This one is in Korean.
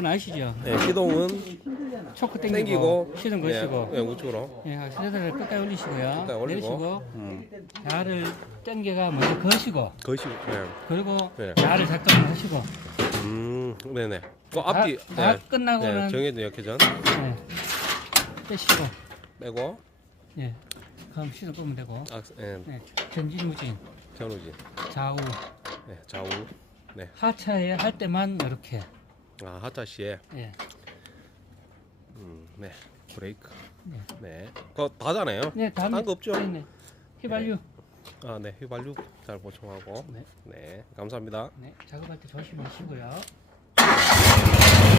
방법은 아시죠? 네, 시동은 초크 당기고, 당기고 시동 거시고 네, 우측으로 예, 악셀레이터를 끝까지 올리시고요. 끝까지 올리고. 내리시고 자를 당겨가 먼저 거시고 거시고. 네. 그리고 네. 자를 잠깐 하시고 네네. 그 앞뒤 다 끝나고는 정해진 역회전 네, 빼시고 빼고 예, 그럼 시동 끄면 되고 네, 전진 후진 전후진, 좌우 네, 좌우, 네, 하차에 할 때만 이렇게 하차 시에, 예, 네, 브레이크, 네. 네, 그거 다잖아요. 네, 딴 거 없죠? 네, 네. 휘발유 네, 휘발유 잘 보충하고, 네. 네, 감사합니다. 네, 작업할 때 조심하시고요.